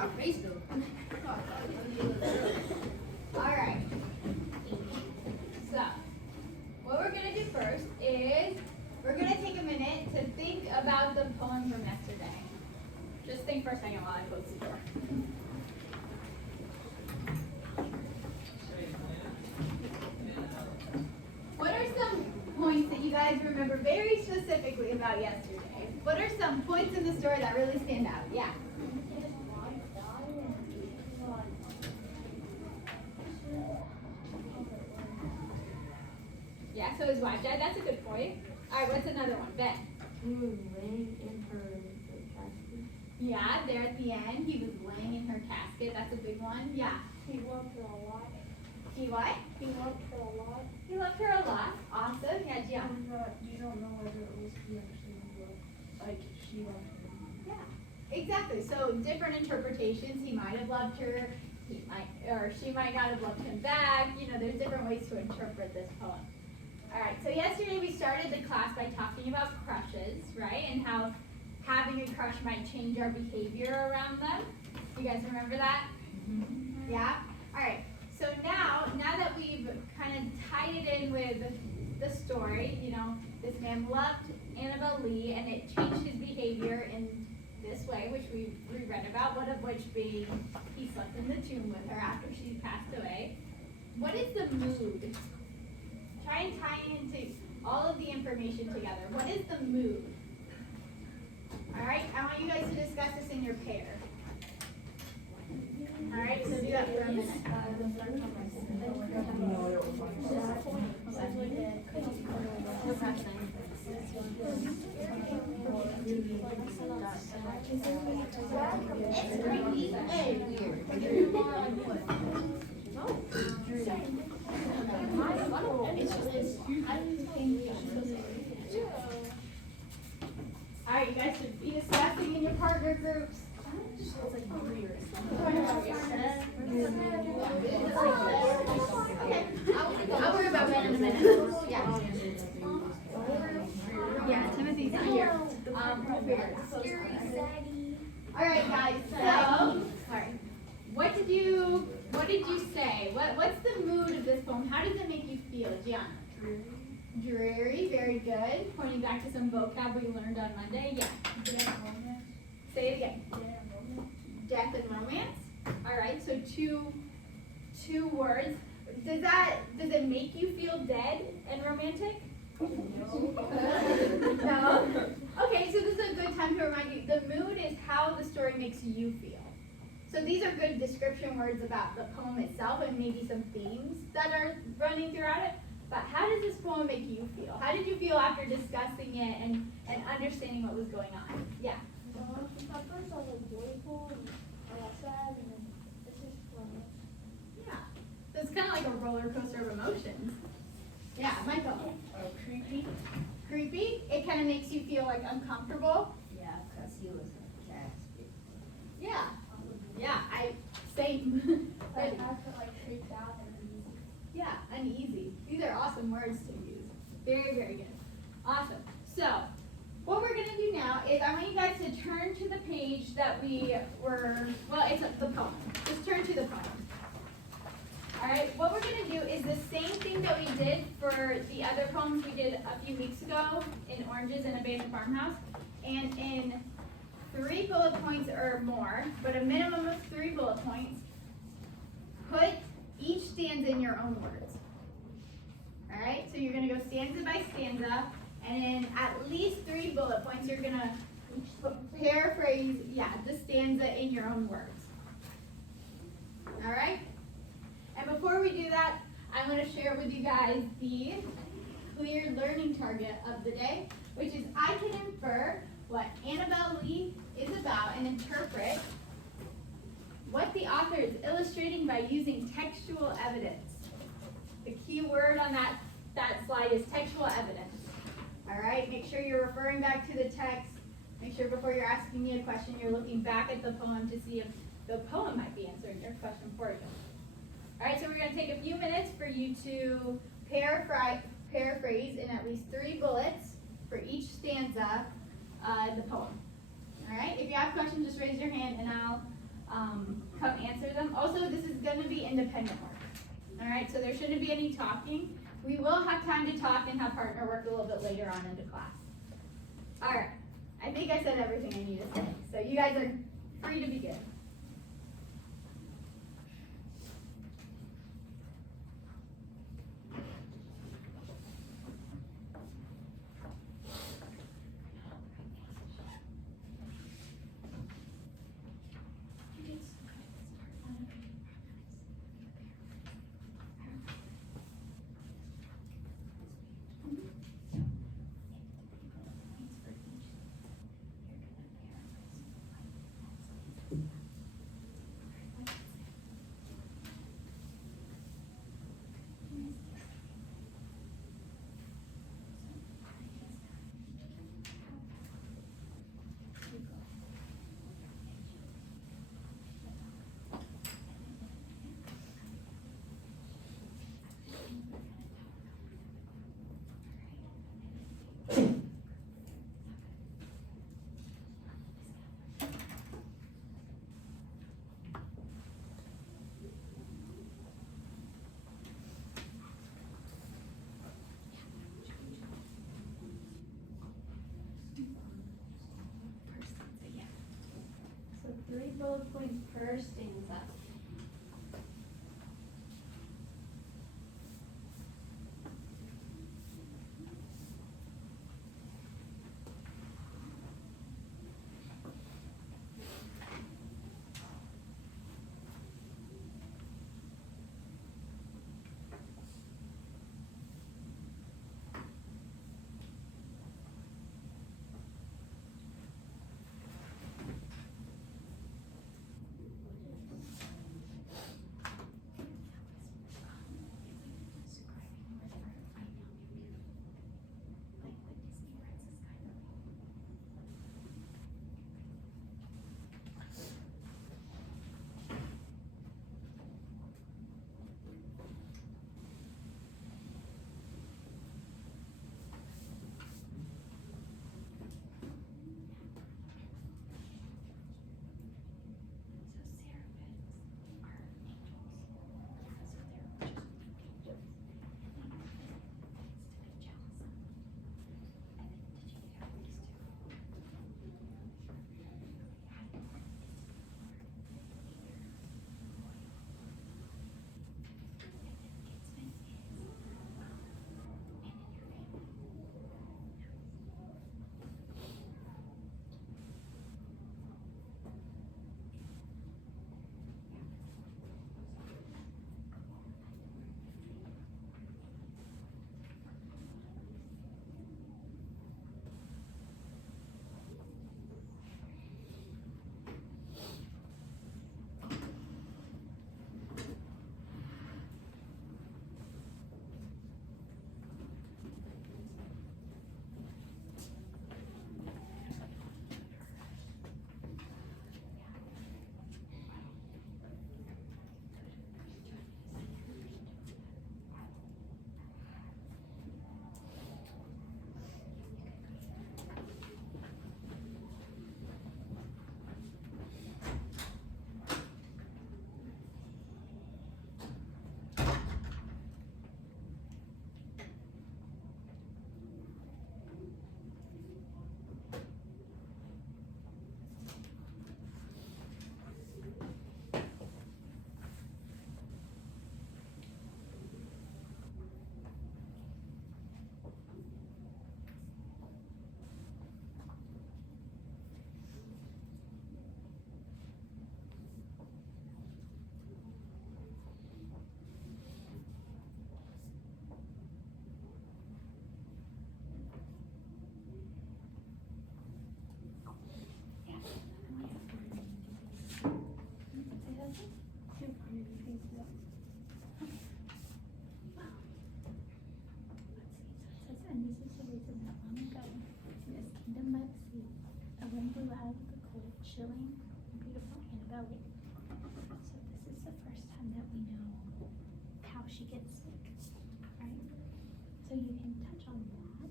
my face though. Alright. So, what we're going to do first is we're going to take a minute to think about the poem from yesterday. Just think for a second while I close the door. What are some points that you guys remember very specifically about yesterday? What are some points in the story that really stand out? Yeah. Yeah, so his wife died. That's a good point. All right, what's another one? Ben. He was laying in her casket. Yeah, there at the end, he was laying in her casket. That's a big one. Yeah. He loved her a lot. He what? He loved her a lot. He loved her a lot. Awesome. Yeah, Gian. You don't know whether it was he actually loved, like she loved him. Yeah, exactly. So different interpretations. He might have loved her. He might, or she might not have loved him back. You know, there's different ways to interpret this poem. All right. So yesterday we started the class by talking about crushes, right? And how having a crush might change our behavior around them. You guys remember that? Mm-hmm. Yeah. All right. So now that we've kind of tied it in with the story, you know, this man loved Annabelle Lee, and it changed his behavior in this way, which we read about, one of which being he slept in the tomb with her after she passed away. What is the mood? Try and tie into all of the information together. What is the mood? All right, I want you guys to discuss this in your pair. All right, so do that for a minute. It's creepy. All right, you guys should be discussing in your partner groups. Okay, I'll worry about Ben in a minute. Yeah. Yeah, Timothy's not here. We'll figure it out. All right, guys. So, all right. What did you say? What's the mood of this poem? How does it make you feel, Gianna? Dreary. Very good. Pointing back to some vocab we learned on Monday. Yeah. Say it again. Death and romance. All right. So two words. Does it make you feel dead and romantic? No. Okay. So this is a good time to remind you. The mood is how the story makes you feel. So these are good description words about the poem itself and maybe some themes that are running throughout it. But how does this poem make you feel? How did you feel after discussing it and understanding what was going on? Yeah. At first I was like joyful and I got sad and then it's just fun. Yeah. So it's kind of like a roller coaster of emotions. Yeah, Michael. Creepy. Creepy? It kind of makes you feel like uncomfortable? Yeah, because he was in a casket. Yeah. Yeah, same. I felt like freaked out and uneasy. Yeah, uneasy. These are awesome words to use. Very, very good. Awesome. So, what we're going to do now is I want you guys to turn to the page that we were, well, it's the poem. Just turn to the poem. All right, what we're going to do is the same thing that we did for the other poems we did a few weeks ago in Oranges and Abandoned Farmhouse. And in 3 bullet points or more, but a minimum of 3 bullet points, put each stanza in your own words. All right, so you're going to go stanza by stanza, and in at least 3 bullet points, you're going to paraphrase, the stanza in your own words. All right? And before we do that, I'm going to share with you guys the clear learning target of the day, which is I can infer what Annabelle Lee is about and interpret what the author is illustrating by using textual evidence. The key word on that slide is textual evidence. All right, make sure you're referring back to the text. Make sure before you're asking me a question, you're looking back at the poem to see if the poem might be answering your question for you. All right, so we're going to take a few minutes for you to paraphrase in at least 3 bullets for each stanza the poem. All right, if you have questions, just raise your hand and come answer them. Also, this is gonna be independent work. All right, so there shouldn't be any talking. We will have time to talk and have partner work a little bit later on into class. All right, I think I said everything I need to say. So you guys are free to begin. So 3 bullet points per stanza. Chilling, beautiful Annabelle Lake. So this is the first time that we know how she gets sick, right? So you can touch on that,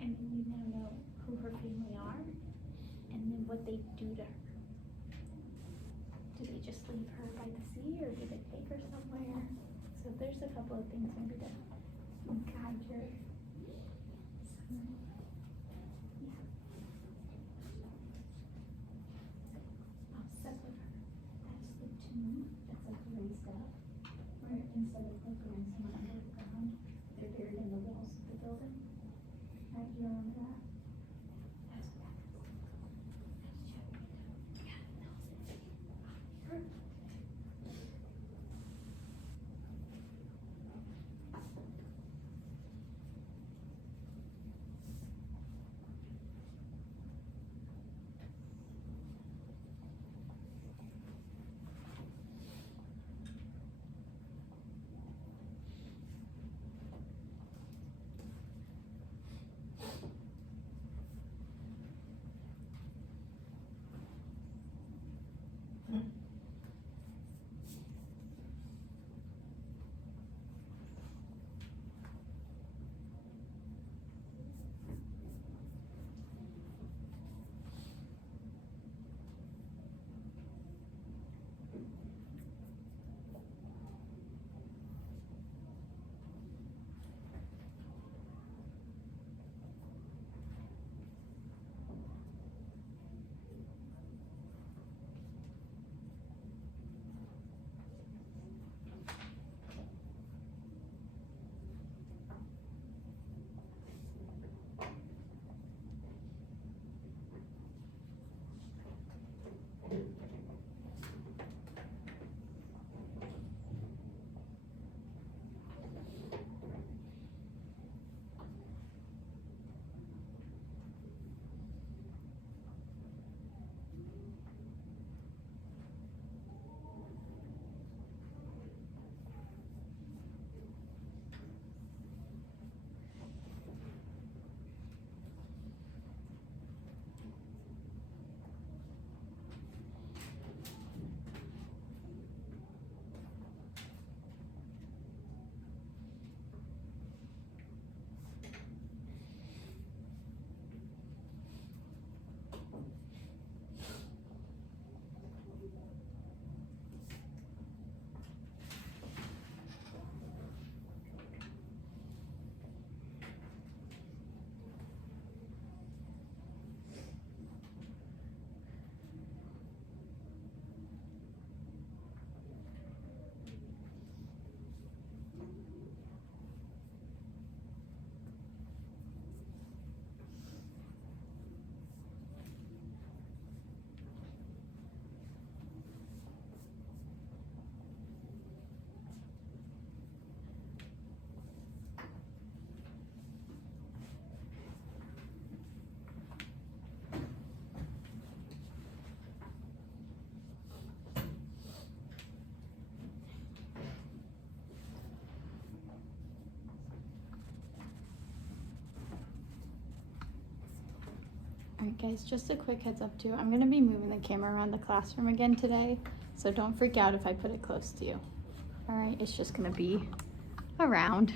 and then you now know who her family are, and then what they do to her. just leave her by the sea, or do they take her somewhere? So there's a couple of things maybe to guide your. I'll set with her. That's the tomb that's like raised up, where instead of like going somewhere underground, they're buried in the walls of the building. Right, you remember that? That's what that is. Yeah, no. Alright guys, just a quick heads up too. I'm going to be moving the camera around the classroom again today, so don't freak out if I put it close to you. Alright, it's just going to be around.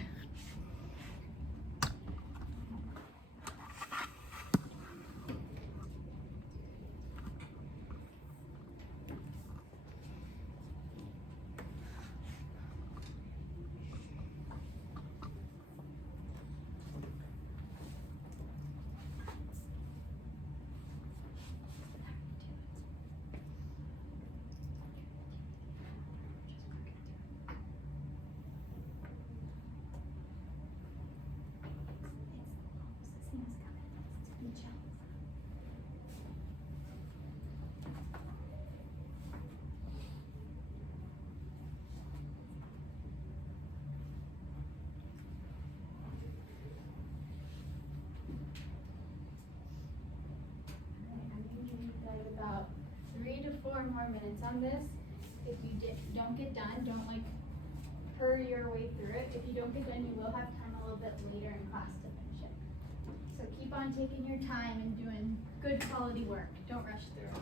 About 3 to 4 more minutes on this. If you don't get done, don't like hurry your way through it. If you don't get done, you will have time a little bit later in class to finish it. So keep on taking your time and doing good quality work. Don't rush through it.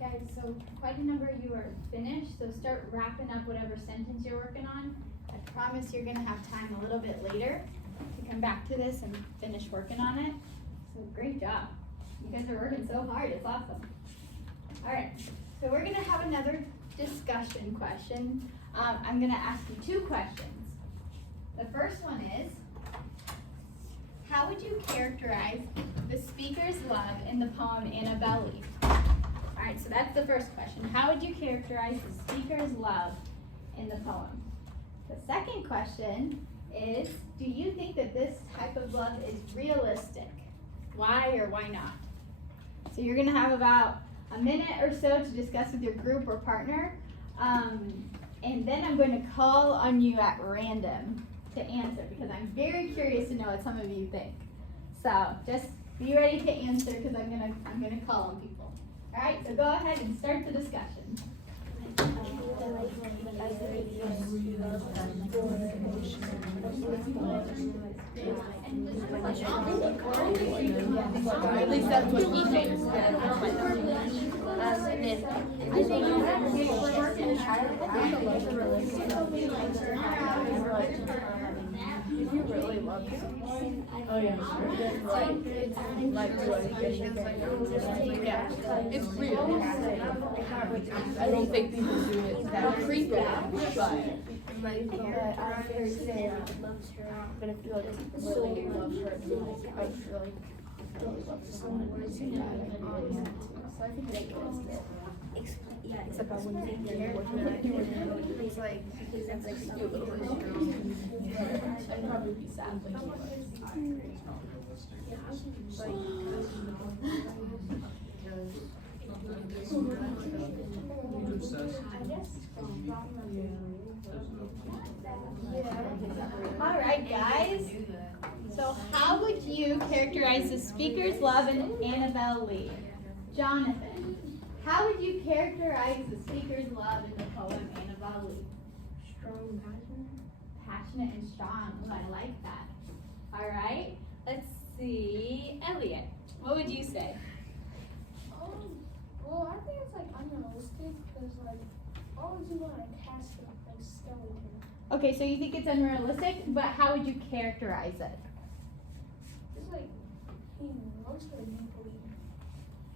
Guys, so quite a number of you are finished, so start wrapping up whatever sentence you're working on. I promise you're gonna have time a little bit later to come back to this and finish working on it. So great job. You guys are working so hard, it's awesome. All right, so we're gonna have another discussion question. I'm gonna ask you 2 questions. The first one is, how would you characterize the speaker's love in the poem Annabelle Lee? All right, so that's the first question. How would you characterize the speaker's love in the poem? The second question is, do you think that this type of love is realistic? Why or why not? So you're gonna have about a minute or so to discuss with your group or partner, and then I'm going to call on you at random to answer because I'm very curious to know what some of you think. So just be ready to answer because I'm gonna call on people. All right, so go ahead and start the discussion. At least that's what he thinks. If you really love someone, oh yeah, yeah, it's real. I don't think people do it that creepy, but I very say loves her, but if you really love her, I really love someone. So I think they it's like I wouldn't think they're it's like that's like I'd probably be sad All right, guys. So how would you characterize the speaker's love in Annabelle Lee? Jonathan, how would you characterize the speaker's love in the poem Annabelle Lee? Strong, Passionate and strong. Oh, I like that. All right. Let's see. Elliot, what would you say? Well, I think it's like unrealistic because like all would you want to cast like skeleton? Okay, so you think it's unrealistic, but how would you characterize it? It's like he loves her deeply.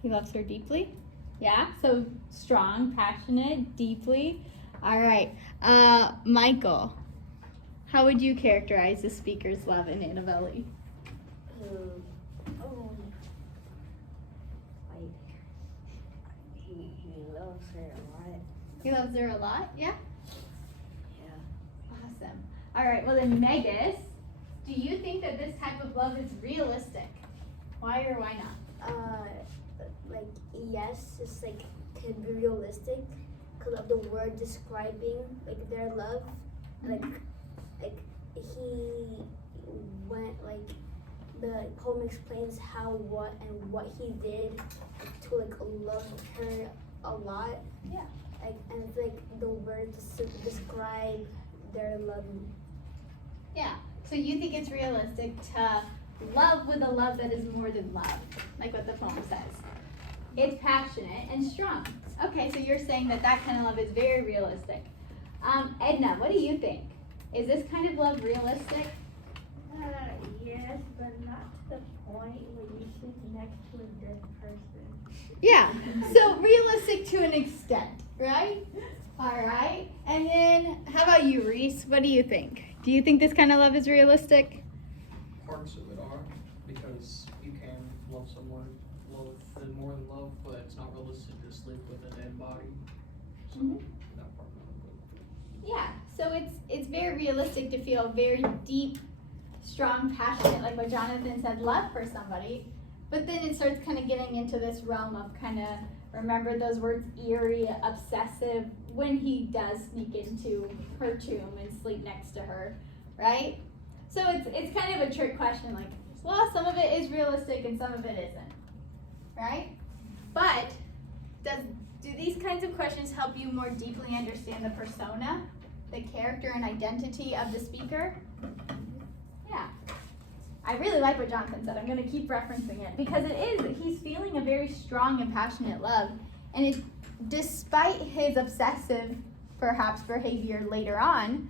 He loves her deeply? Yeah, so strong, passionate, deeply. All right. Michael, how would you characterize the speaker's love in Annabelle Lee? He loves her a lot. He loves her a lot, yeah? Yeah. Awesome. All right, well then Megas, do you think that this type of love is realistic? Why or why not? Like yes, it's like can be realistic because of the word describing like their love, like he went like the poem explains how what he did to like love her a lot. Yeah. Like and it's like the word to describe their love. Yeah. So you think it's realistic to love with a love that is more than love, like what the poem says. It's passionate and strong. Okay, so you're saying that that kind of love is very realistic. Edna, what do you think? Is this kind of love realistic? Yes, but not to the point where you sit next to a dead person. Yeah, so realistic to an extent, right? All right, and then how about you, Reese? What do you think? Do you think this kind of love is realistic? Parts of it are, because you can love someone, love them more than love, but it's not realistic to sleep with a dead body. So that part of it. Yeah, so it's very realistic to feel very deep, strong, passionate, like what Jonathan said, love for somebody. But then it starts kind of getting into this realm of kind of, remember those words, eerie, obsessive, when he does sneak into her tomb and sleep next to her, right? So it's kind of a trick question, like, well, some of it is realistic and some of it isn't, right? But do these kinds of questions help you more deeply understand the persona, the character and identity of the speaker? Yeah. I really like what Jonathan said. I'm going to keep referencing it because he's feeling a very strong and passionate love. And despite his obsessive, perhaps, behavior later on,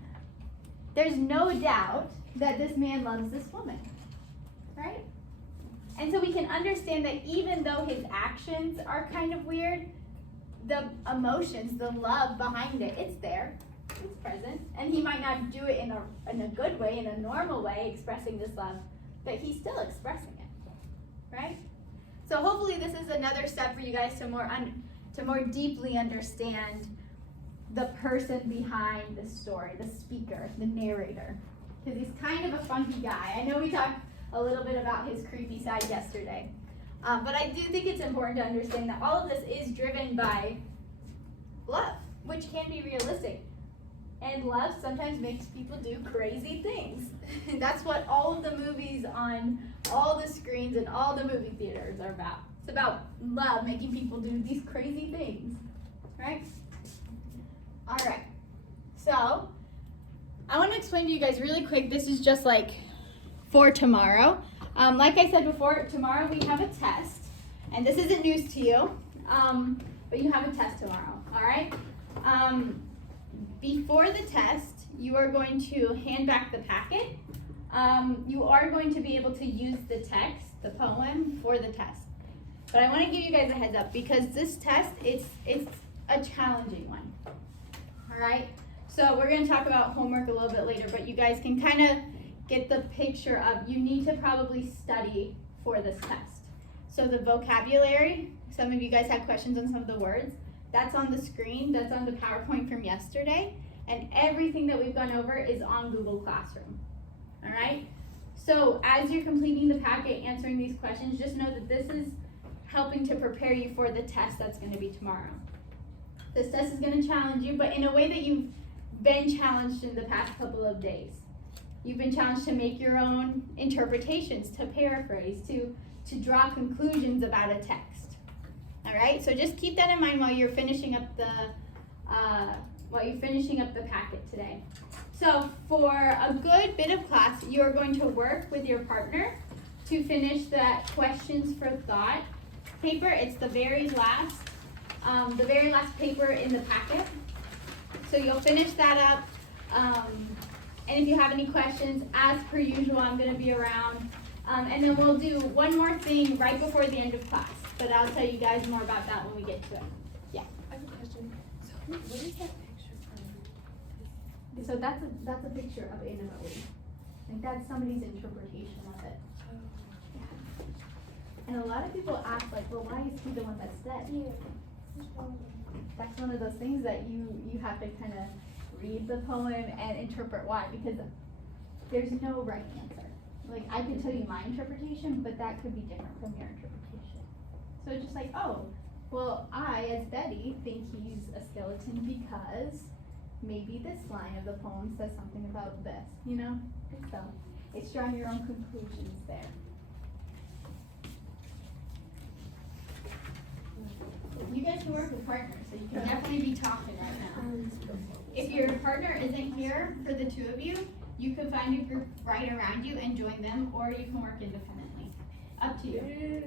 there's no doubt that this man loves this woman, right? And so we can understand that even though his actions are kind of weird, the emotions, the love behind it, it's there, it's present. And he might not do it in a good way, in a normal way, expressing this love, but he's still expressing it, right? So hopefully this is another step for you guys to more deeply understand the person behind the story, the speaker, the narrator. Because he's kind of a funky guy. I know we talked a little bit about his creepy side yesterday. But I do think it's important to understand that all of this is driven by love, which can be realistic. And love sometimes makes people do crazy things. That's what all of the movies on all the screens and all the movie theaters are about. It's about love making people do these crazy things, right? All right, so I want to explain to you guys really quick. This is just like for tomorrow. Like I said before, tomorrow we have a test, and this isn't news to you, but you have a test tomorrow, all right? Before the test, you are going to hand back the packet. You are going to be able to use the text, the poem, for the test. But I want to give you guys a heads up because this test, it's a challenging one, all right? So we're going to talk about homework a little bit later, but you guys can kind of get the picture of you need to probably study for this test. So the vocabulary, some of you guys had questions on some of the words, that's on the screen, that's on the PowerPoint from yesterday, and everything that we've gone over is on Google Classroom, all right? So as you're completing the packet, answering these questions, just know that this is helping to prepare you for the test that's going to be tomorrow. This test is going to challenge you, but in a way that you've been challenged in the past couple of days. You've been challenged to make your own interpretations, to paraphrase, to draw conclusions about a text. All right, so just keep that in mind while you're finishing up the packet today. So for a good bit of class, you are going to work with your partner to finish that questions for thought paper. It's the very last paper in the packet. So you'll finish that up. And if you have any questions, as per usual, I'm going to be around. And then we'll do one more thing right before the end of class. But I'll tell you guys more about that when we get to it. Yeah. I have a question. So what is that picture from? So that's a picture of Annabelle. Like that's somebody's interpretation of it. Yeah. And a lot of people ask like, well, why is he the one that's dead? That's one of those things that you have to kind of read the poem and interpret why, because there's no right answer. Like I could tell you my interpretation, but that could be different from your interpretation. So it's just like, oh, well, I, as Betty, think he's a skeleton because maybe this line of the poem says something about this, you know? So it's drawing your own conclusions there. You guys can work with partners, so you can definitely be talking right now. If your partner isn't here for the two of you, you can find a group right around you and join them, or you can work independently. Up to you.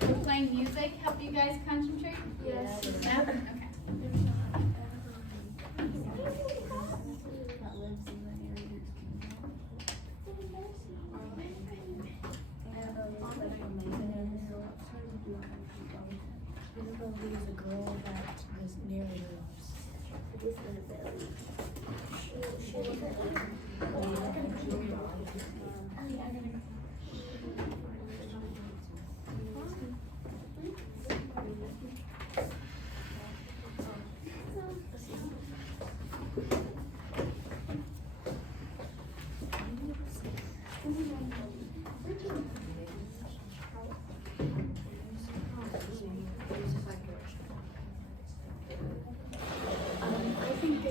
Will playing music help you guys concentrate? Yes. Yeah? Okay. Annabelle is a girl that this narrator loves. It is Annabelle. She was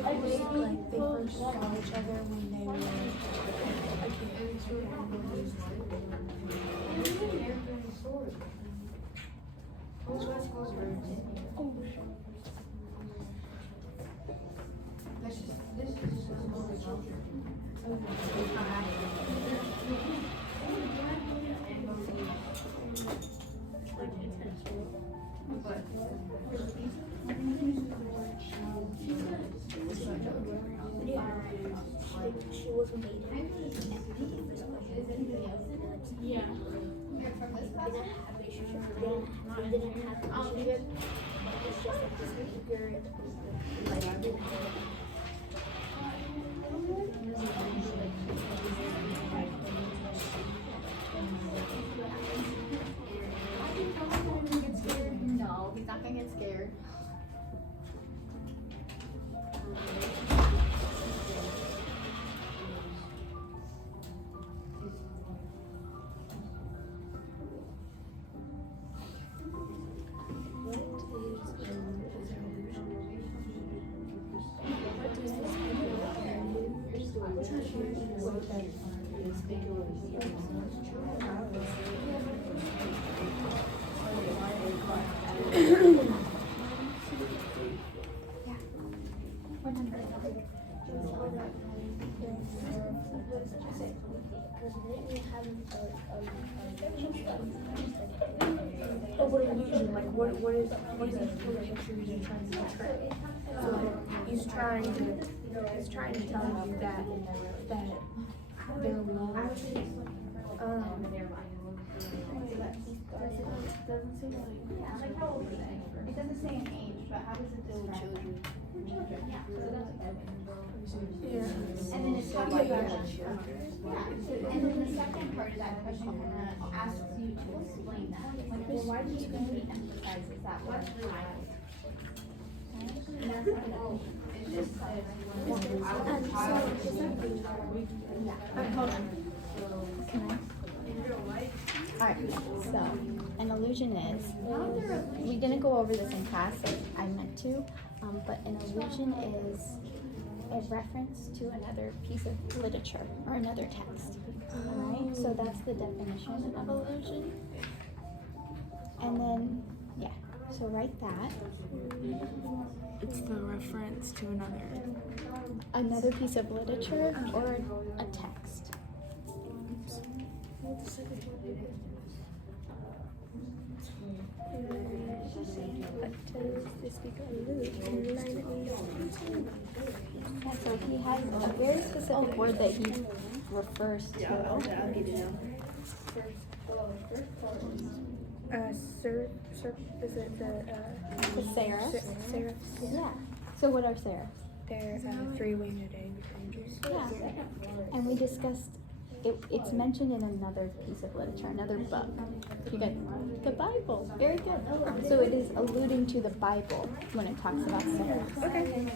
Like they first saw each other when they were a kid. She was made. Yeah. From this class? Didn't have relationship. Didn't have relationship. It's just like this girl. Like I didn't have. No, he's not gonna get scared. Oh, what illusion? Like, what is the picture he's trying to portray? So he's trying to tell you that their love. Doesn't say like. Yeah, like how old are they? It doesn't say an age, but how does it describe children? Children, yeah. So that's okay. Yeah. And then it's talking about children. Yeah. And then the second part of that question kind of asks you to explain that. Like, well, why do you think he emphasizes that one child? It just says. Hold on. Can I? Alright, so an illusion is, we didn't go over this in class, like I meant to, but an illusion is a reference to another piece of literature or another text. Alright, so that's the definition of illusion. And then, yeah, so write that. It's the reference to Another piece of literature or a text. Yeah, so he has a very specific word that he refers to. Is it The seraphs. Seraphs? Yeah. So what are seraphs? They're three-winged angels. Yeah. And we discussed, it's mentioned in another piece of literature, another book. You got the Bible. Very good. So it is alluding to the Bible when it talks about seraphs. Okay.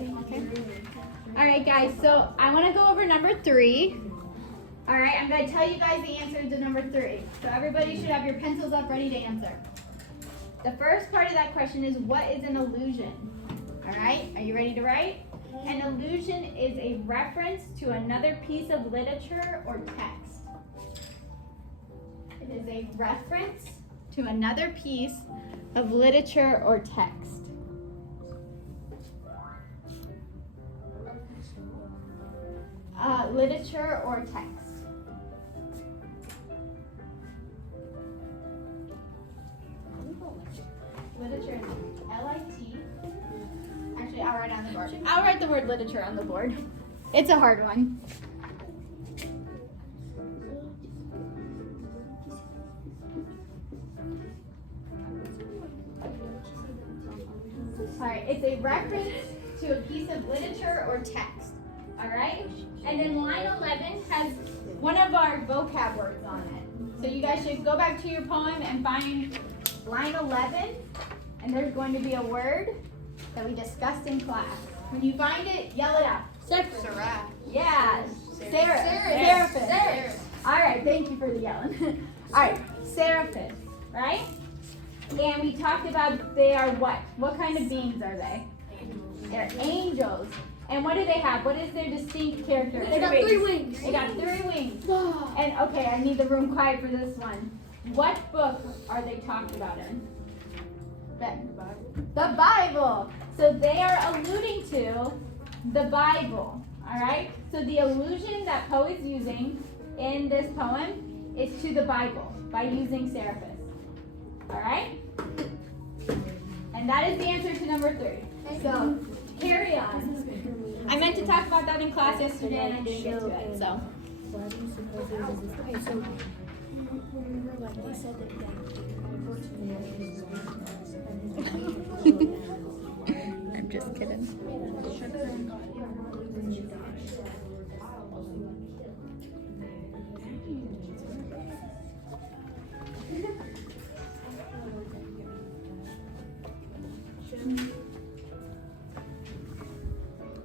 All right, guys. So I want to go over number 3. All right, I'm going to tell you guys the answer to number 3. So everybody should have your pencils up ready to answer. The first part of that question is, what is an illusion? All right, are you ready to write? An illusion is a reference to another piece of literature or text. It is a reference to another piece of literature or text. Literature or text. Literature is L-I-T. Actually, I'll write on the board. I'll write the word literature on the board. It's a hard one. All right, it's a reference to a piece of literature or text. All right? And then line 11 has one of our vocab words on it. So you guys should go back to your poem and find line 11, and there's going to be a word that we discussed in class. When you find it, yell it out. Seraph. Yeah. Seraphis. All right, thank you for the yelling. All right, seraphis, right? And we talked about they are what? What kind of beings are they? They're angels. And what do they have? What is their distinct character? They got 3 wings. They got 3 wings. And okay, I need the room quiet for this one. What book are they talked about in? The Bible. So they are alluding to the Bible. All right? So the allusion that Poe is using in this poem is to the Bible by using Seraphis. All right? And that is the answer to number 3. So carry on. I meant to talk about that in class yesterday and I didn't get to it. So. Why do you suppose it was this? Okay, so remember, like they said that I'm just kidding.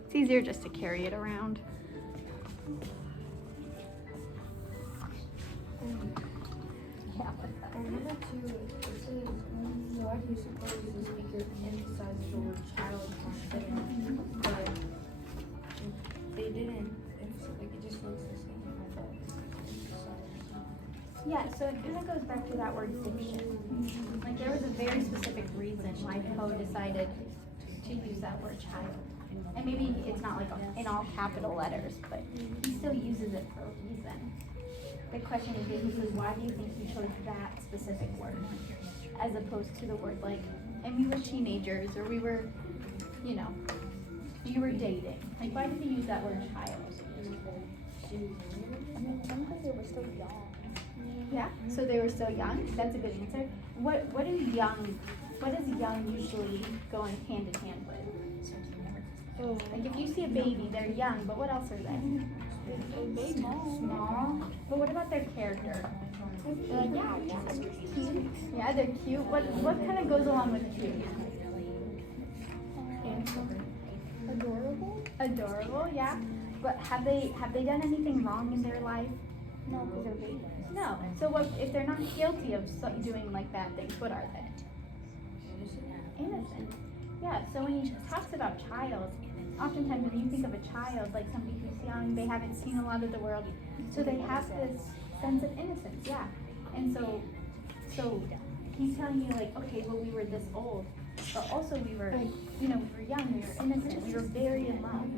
It's easier just to carry it around. Number 2, it says, why do you suppose the speaker emphasized the word child constantly? But they didn't emphasize, like it just looks the same. I thought. Yeah, so it kind of goes back to that word diction. Like there was a very specific reason why Poe decided to use that word child. And maybe it's not like in all capital letters, but he still uses it for a reason. The question is basically, why do you think he chose that specific word as opposed to the word like, and we were teenagers or we were, you know, you were dating. Like why did he use that word child? Because they were still young. Yeah, so they were still young. That's a good answer. What does young usually go in hand in hand with? Like if you see a baby, they're young, but what else are they? Small. But what about their character? Cute. Yeah, they're cute. What kind of goes along with cute? Adorable, yeah. But have they done anything wrong in their life? No, because they're babies. No. So what if they're not guilty of doing like bad things? What are they? Innocent. Yeah. So when he talks about child, oftentimes when you think of a child, like somebody who's young, they haven't seen a lot of the world, so they have this sense of innocence. Yeah. And so he's telling you like, okay, well we were this old, but also we were, we were young, we were innocent, we were very in love.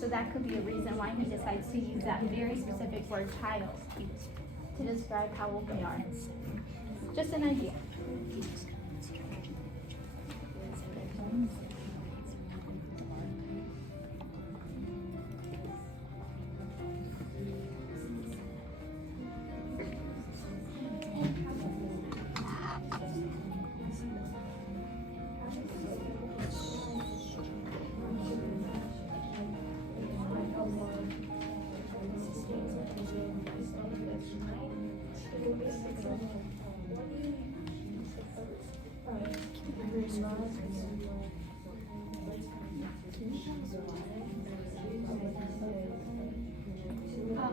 So that could be a reason why he decides to use that very specific word child to describe how old they are. Just an idea.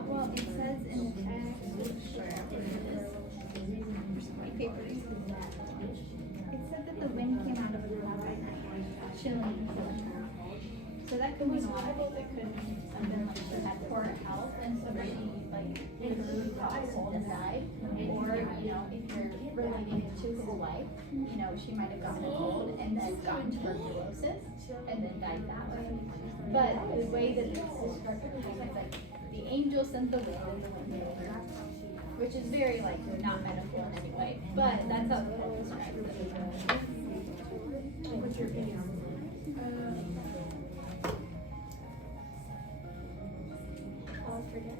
Well, it says in the text, white papers, it said that the wind came out of the cloud at night, chilling. So that could be why it could mean something like she had poor health and so she it really caught cold and died. Or, if you're relating it to his wife, she might have gotten a cold and then gotten tuberculosis and then died that way. But the way that it's described is like the angel sent the wind and the wind blew her, which is very not metaphor in any way, but that's how the Bible describes it. What's your opinion? I'll forget.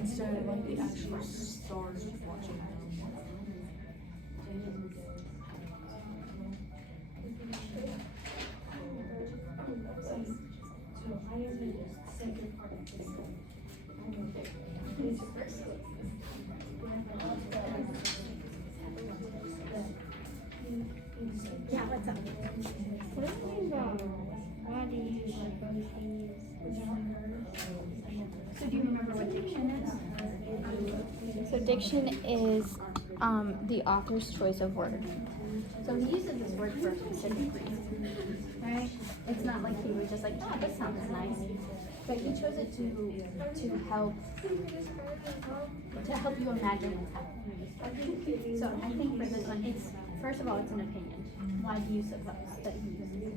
Instead of like the actual stars watching them. Yeah, what's up? Why do you use So do you remember what diction is? So diction is the author's choice of word. So he uses this word for a specific reason, right? It's not like he was just like, oh, this sounds nice. But he chose it to help you imagine what's happening. So I think for this one, it's first of all, it's an opinion. Why do you suppose that he uses it?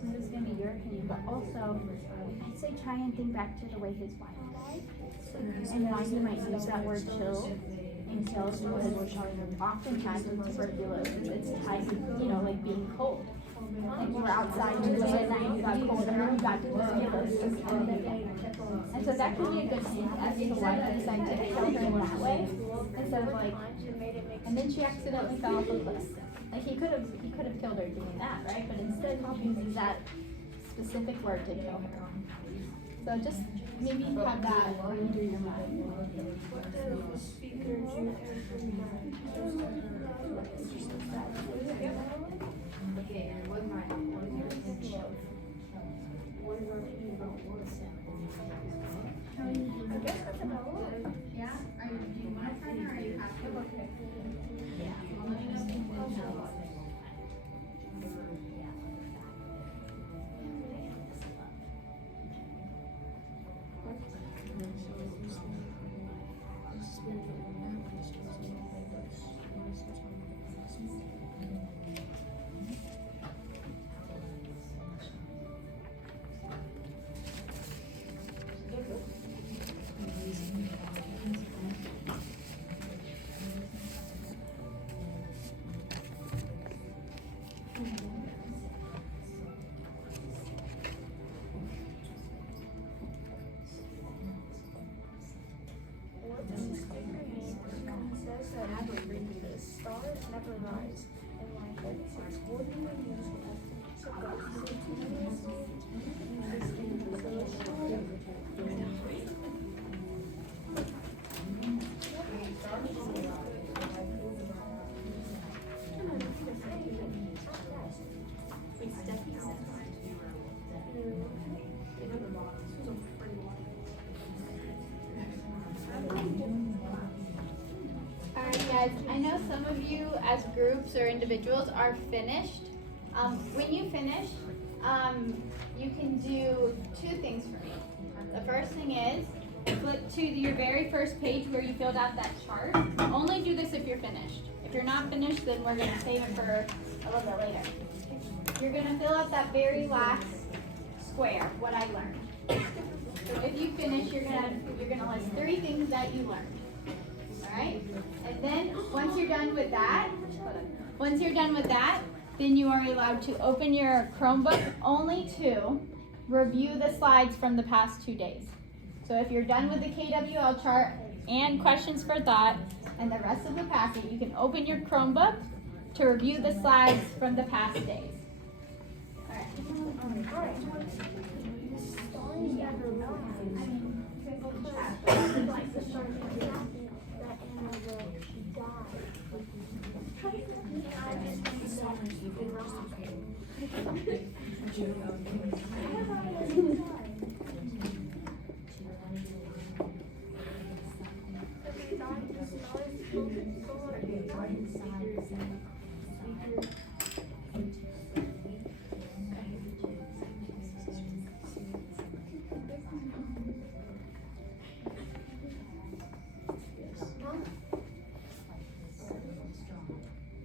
So this is going to be your opinion, but also I'd say try and think back to the way his wife died and why he might use that word chill and chills because oftentimes with tuberculosis it's tied to, like being cold. Like you were outside today at night, you got cold, and then you got tuberculosis. And so that could be a good hint as to why they decided to kill her in that way. Instead of like, and then she accidentally fell off a cliff. Like he could have killed her doing that, right? But instead he uses that specific word to kill her. So just maybe have that run through your mind. Okay, and what is your opinion of I guess that's about it. Yeah? Do you want to try or are you happy? Okay. Never rise. And line 36, what do you use Guys, I know some of you as groups or individuals are finished. When you finish, you can do two things for me. The first thing is flip to your very first page where you filled out that chart. Only do this if you're finished. If you're not finished, then we're going to save it for a little bit later. You're going to fill out that very last square, what I learned. So if you finish, you're gonna list 3 things that you learned. Alright? And then once you're done with that, then you are allowed to open your Chromebook only to review the slides from the past 2 days. So if you're done with the KWL chart and questions for thought and the rest of the packet, you can open your Chromebook to review the slides from the past days. Alright. like the stars and that Anna will die. I just think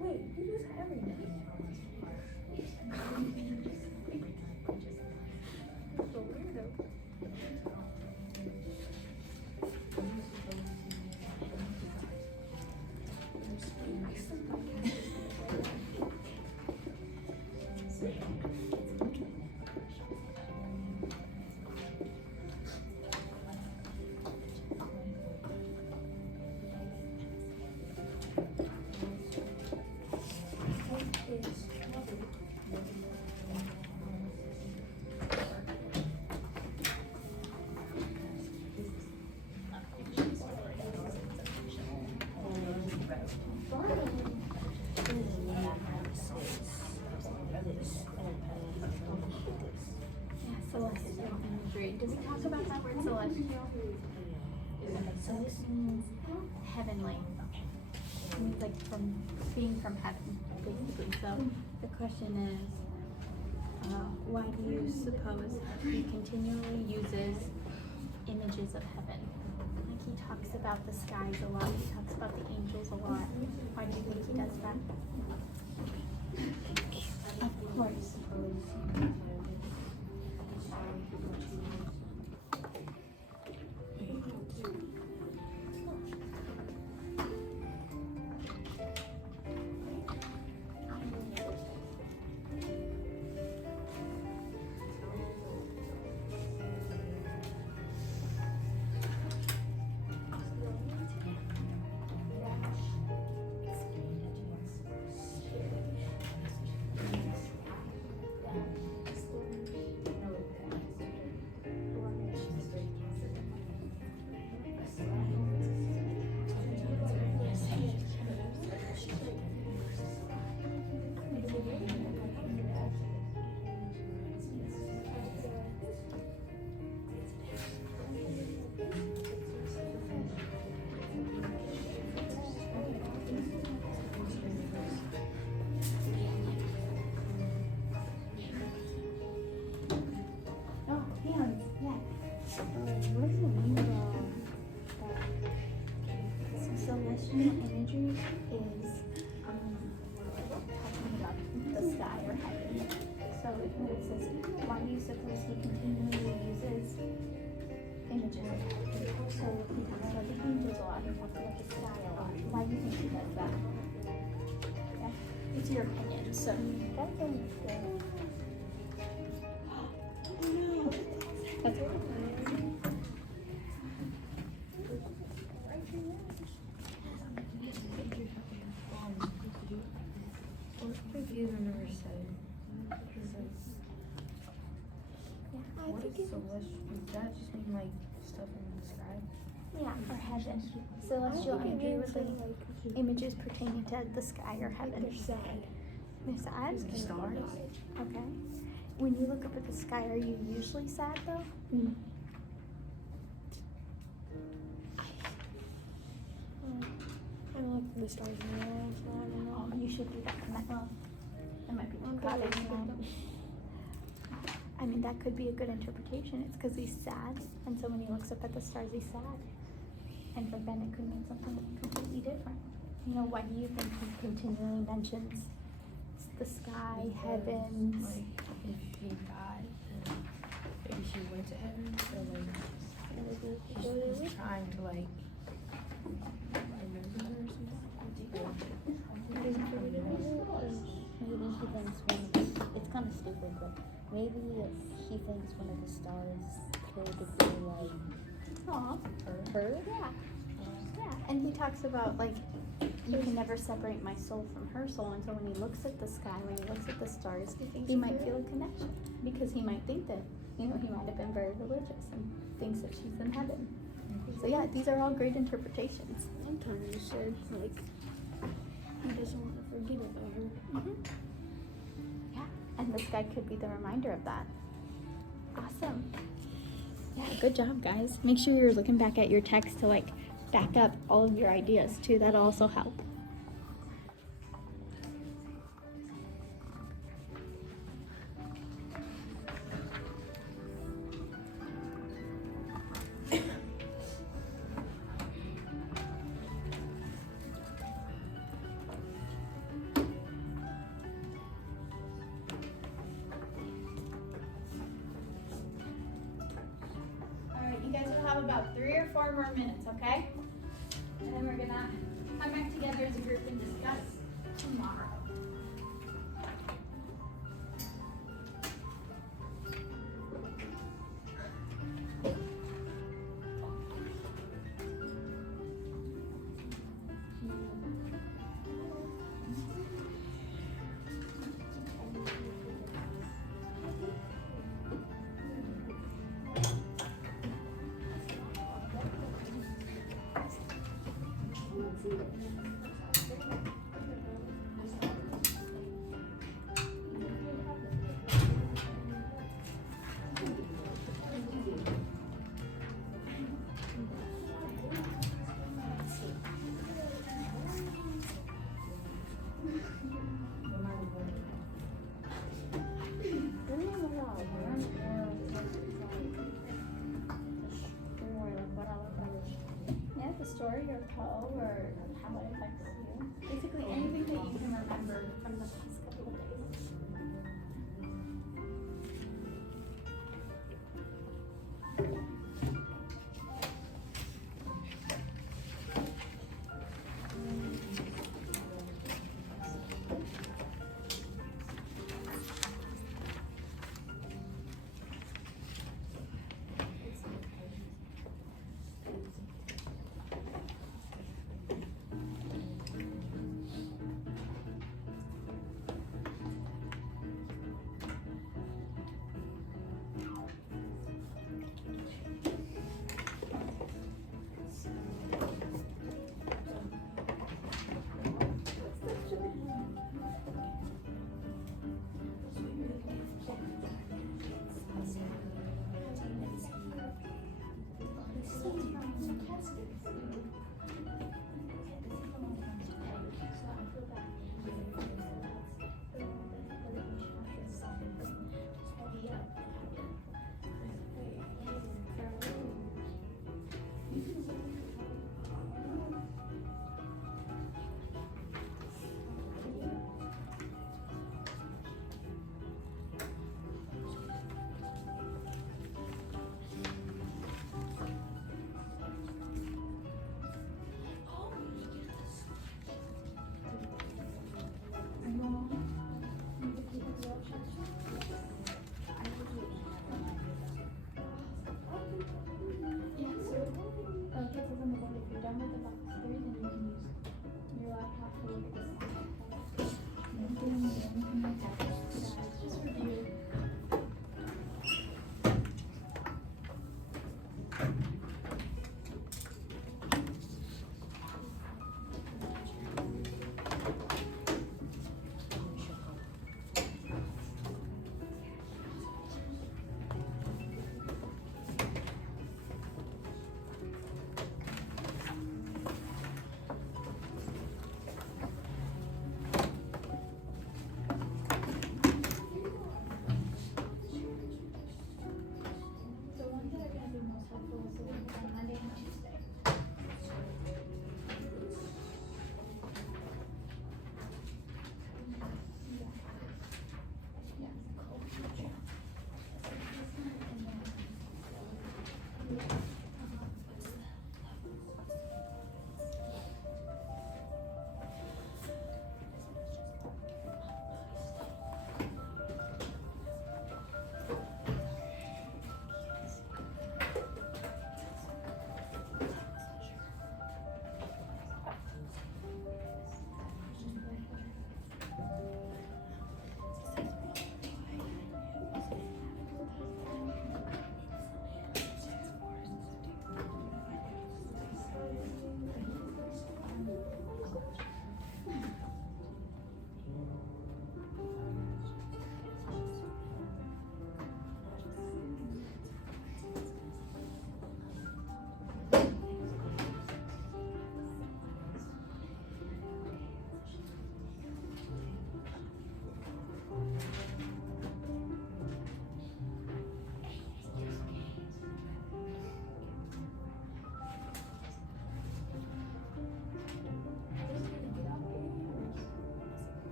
wait, you just have everything. So weirdo. Celestial imagery. Did we talk about that word celestial? So this means heavenly. It means like from being from heaven, basically. So the question is, why do you suppose he continually uses images of heaven? Like he talks about the skies a lot. He talks about the angels a lot. Why do you think he does that? Of course. Celestial imagery is talking about the sky or heaven. So when it says, why do you suppose he continually uses images of heaven? So he talks about the angels a lot, he talks about the sky a lot. Why do you think he does that? Okay. It's your opinion, so that's good. That's good. Confused when never said. What is celestial? Does that just mean like stuff in the sky? Yeah, or heaven. Celestial imagery would be images pertaining to the sky or heaven. They're sad. They're sad? Stars. Okay. When you look up at the sky, are you usually sad though? I don't like the stars in the air, so I don't know. Oh, you should do that. Well, it might be too crowded. I mean, that could be a good interpretation. It's because he's sad, and so when he looks up at the stars, he's sad. And for Ben, it could mean something completely different. You know, why do you think he continually mentions the sky, heavens? Like, if she died, then maybe she went to heaven, so like, he's trying to like remember her or something. Maybe he thinks it's kind of stupid, but maybe he thinks one of the stars could be like Aw. her. Yeah. Yeah. And he talks about like you can never separate my soul from her soul. And so when he looks at the sky, when he looks at the stars, he might feel a connection because he might think that, he might have been very religious and thinks that she's in heaven. So yeah, these are all great interpretations. Sometimes he said, like, he doesn't want to forget about her. Mm-hmm. Yeah, and the sky could be the reminder of that. Awesome. Yeah, good job, guys. Make sure you're looking back at your text to like back up all of your ideas too. That'll also help. Alright, you guys will have about 3 or 4 more minutes, okay? And then we're gonna come back together as a group and discuss tomorrow. Yeah, the story or poem or how it affects you. Basically anything that you can remember from the past couple of days.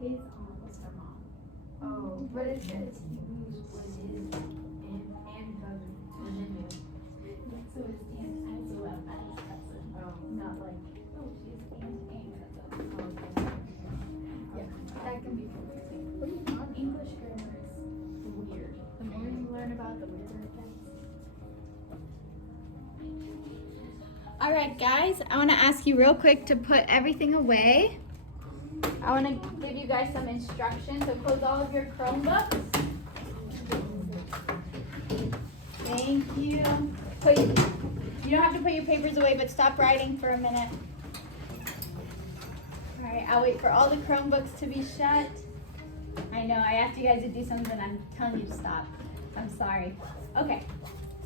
His aunt was her mom. Oh, but it says he was his and cousin. So his aunt as well as his cousin. Not like, oh, she's aunt and cousin. Yeah, that can be confusing. English grammar is weird. The more you learn about, the weirder it gets. All right, guys, I want to ask you real quick to put everything away. I want to give you guys some instructions. So close all of your Chromebooks. Thank you. You don't have to put your papers away, but stop writing for a minute. All right, I'll wait for all the Chromebooks to be shut. I know, I asked you guys to do something, I'm telling you to stop. I'm sorry. Okay,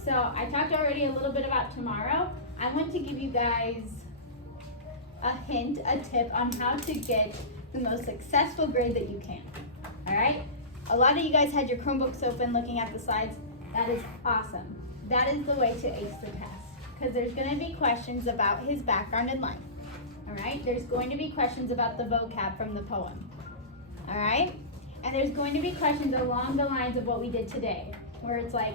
so I talked already a little bit about tomorrow. I want to give you guys a hint, a tip on how to get the most successful grade that you can. All right? A lot of you guys had your Chromebooks open looking at the slides. That is awesome. That is the way to ace the test, because there's going to be questions about his background in life. All right? There's going to be questions about the vocab from the poem. All right? And there's going to be questions along the lines of what we did today, where it's like,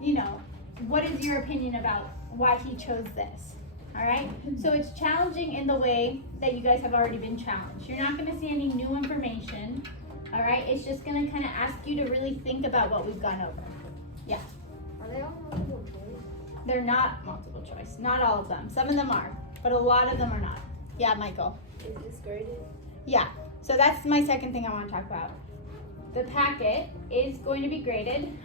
you know, what is your opinion about why he chose this? All right? So it's challenging in the way that you guys have already been challenged. You're not going to see any new information. All right? It's just going to kind of ask you to really think about what we've gone over. Yeah. Are they all multiple choice? They're not multiple choice. Not all of them. Some of them are, but a lot of them are not. Yeah, Michael. Is this graded? Yeah. So that's my second thing I want to talk about. The packet is going to be graded.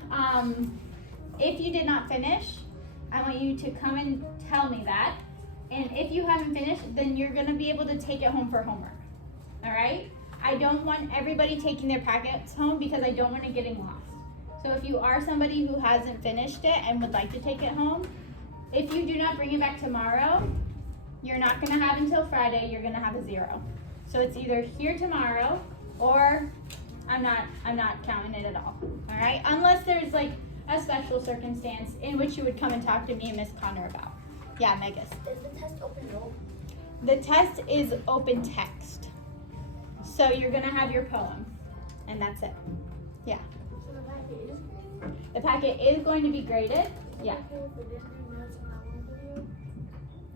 If you did not finish, I want you to come and tell me that. And if you haven't finished, then you're going to be able to take it home for homework. All right? I don't want everybody taking their packets home because I don't want it getting lost. So if you are somebody who hasn't finished it and would like to take it home, if you do not bring it back tomorrow, you're not going to have until Friday, you're going to have a 0. So it's either here tomorrow or I'm not counting it at all. All right? Unless there's like a special circumstance in which you would come and talk to me and Miss Connor about. Yeah, Megas. Is the test open book? The test is open text. So you're going to have your poem and that's it. Yeah. So the packet is graded? The packet is going to be graded. Yeah. Is it okay if we didn't do notes on that one video?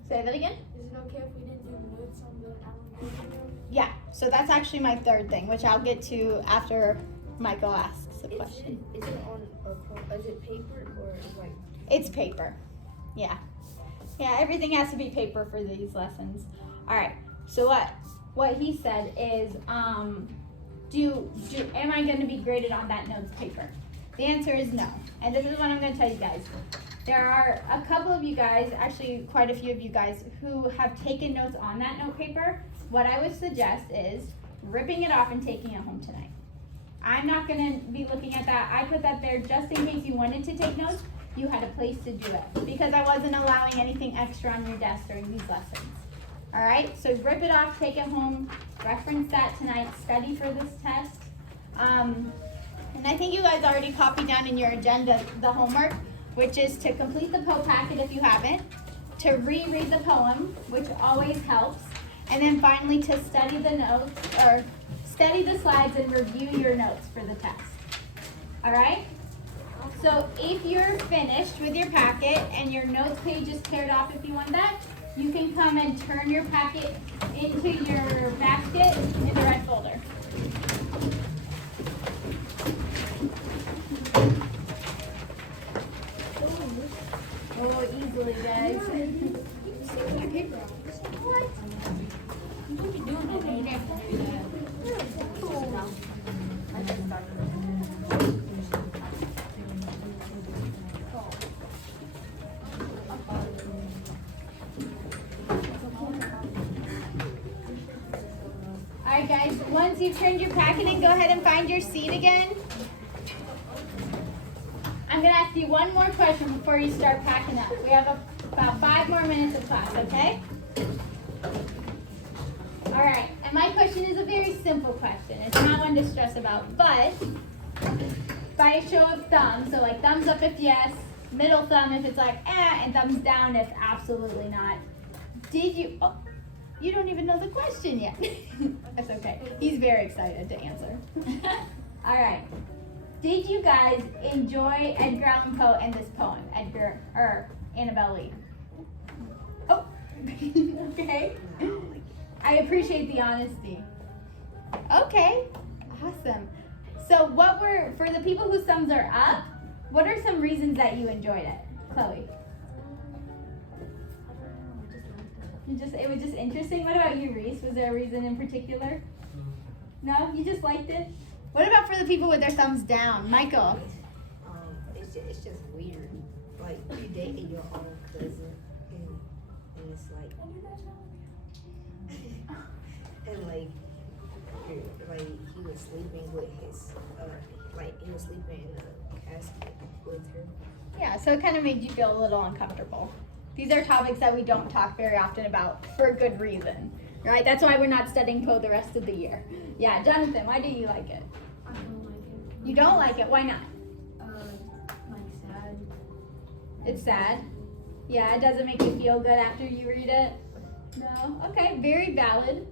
Say that again? Is it okay if we didn't do notes on the Allen video? Yeah. So that's actually my third thing, which I'll get to after Michael asks a question. Is it on is it paper or white? It's paper. Yeah. Yeah, everything has to be paper for these lessons. All right. So what he said is, am I going to be graded on that notes paper? The answer is no. And this is what I'm going to tell you guys. There are a couple of you guys, actually quite a few of you guys, who have taken notes on that note paper. What I would suggest is ripping it off and taking it home tonight. I'm not going to be looking at that. I put that there just in case you wanted to take notes. You had a place to do it because I wasn't allowing anything extra on your desk during these lessons. All right, so rip it off, take it home, reference that tonight, study for this test. And I think you guys already copied down in your agenda the homework, which is to complete the Poe packet if you haven't, to reread the poem, which always helps, and then finally to study the notes, or study the slides and review your notes for the test. All right? So if you're finished with your packet and your notes page is teared off if you want that, you can come and turn your packet into your basket in the red folder. Oh, easily, guys. What? What are you doing? You don't have to do that. No. I just started. Alright guys, once you've turned your packet in, go ahead and find your seat again. I'm going to ask you one more question before you start packing up. We have about 5 more minutes of class, okay? Alright, and my question is a very simple question. It's not one to stress about, but by a show of thumbs, so like thumbs up if yes, middle thumb if it's like and thumbs down if absolutely not. You don't even know the question yet. That's okay. He's very excited to answer. All right. Did you guys enjoy Edgar Allan Poe and this poem, Annabelle Lee? Oh, okay. I appreciate the honesty. Okay, awesome. So for the people whose thumbs are up, what are some reasons that you enjoyed it? Chloe? It was just interesting. What about you, Reese? Was there a reason in particular? No, you just liked it? What about for the people with their thumbs down? Michael? It's just weird. Like, you dating your own cousin, and it's like, and like he was sleeping with his, he was sleeping in a casket with her. Yeah, so it kind of made you feel a little uncomfortable. These are topics that we don't talk very often about for a good reason, right? That's why we're not studying Poe the rest of the year. Yeah, Jonathan, why do you like it? I don't like it. You don't like it? Why not? Like sad. It's sad. Yeah, it doesn't make you feel good after you read it? No? Okay, very valid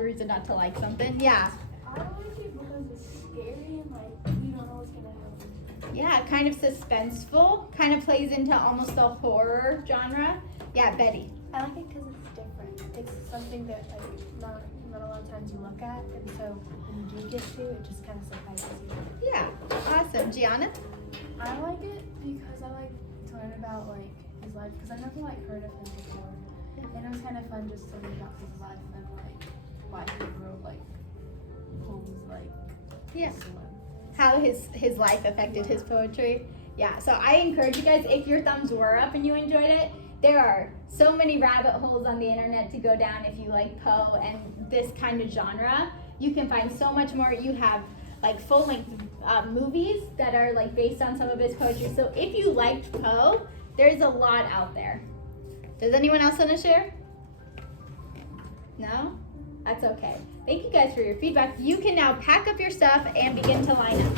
reason not to like something. Yeah. I don't like it because it's scary and like you don't know what's gonna happen. Yeah, kind of suspenseful, kind of plays into almost the horror genre. Yeah, Betty. I like it because it's different. It's something that like not a lot of times you look at, and so when you do get to, it just kind of surprises you. Yeah, awesome. Gianna? I like it because I like to learn about like his life because I never like heard of him before, and it was kind of fun just to read about his life and like why he wrote like poems like Yeah. this one. How his life affected his poetry. Yeah, so I encourage you guys, if your thumbs were up and you enjoyed it, there are so many rabbit holes on the internet to go down if you like Poe and this kind of genre. You can find so much more. You have like full-length movies that are like based on some of his poetry. So if you liked Poe, there's a lot out there. Does anyone else want to share? No? That's okay. Thank you guys for your feedback. You can now pack up your stuff and begin to line up.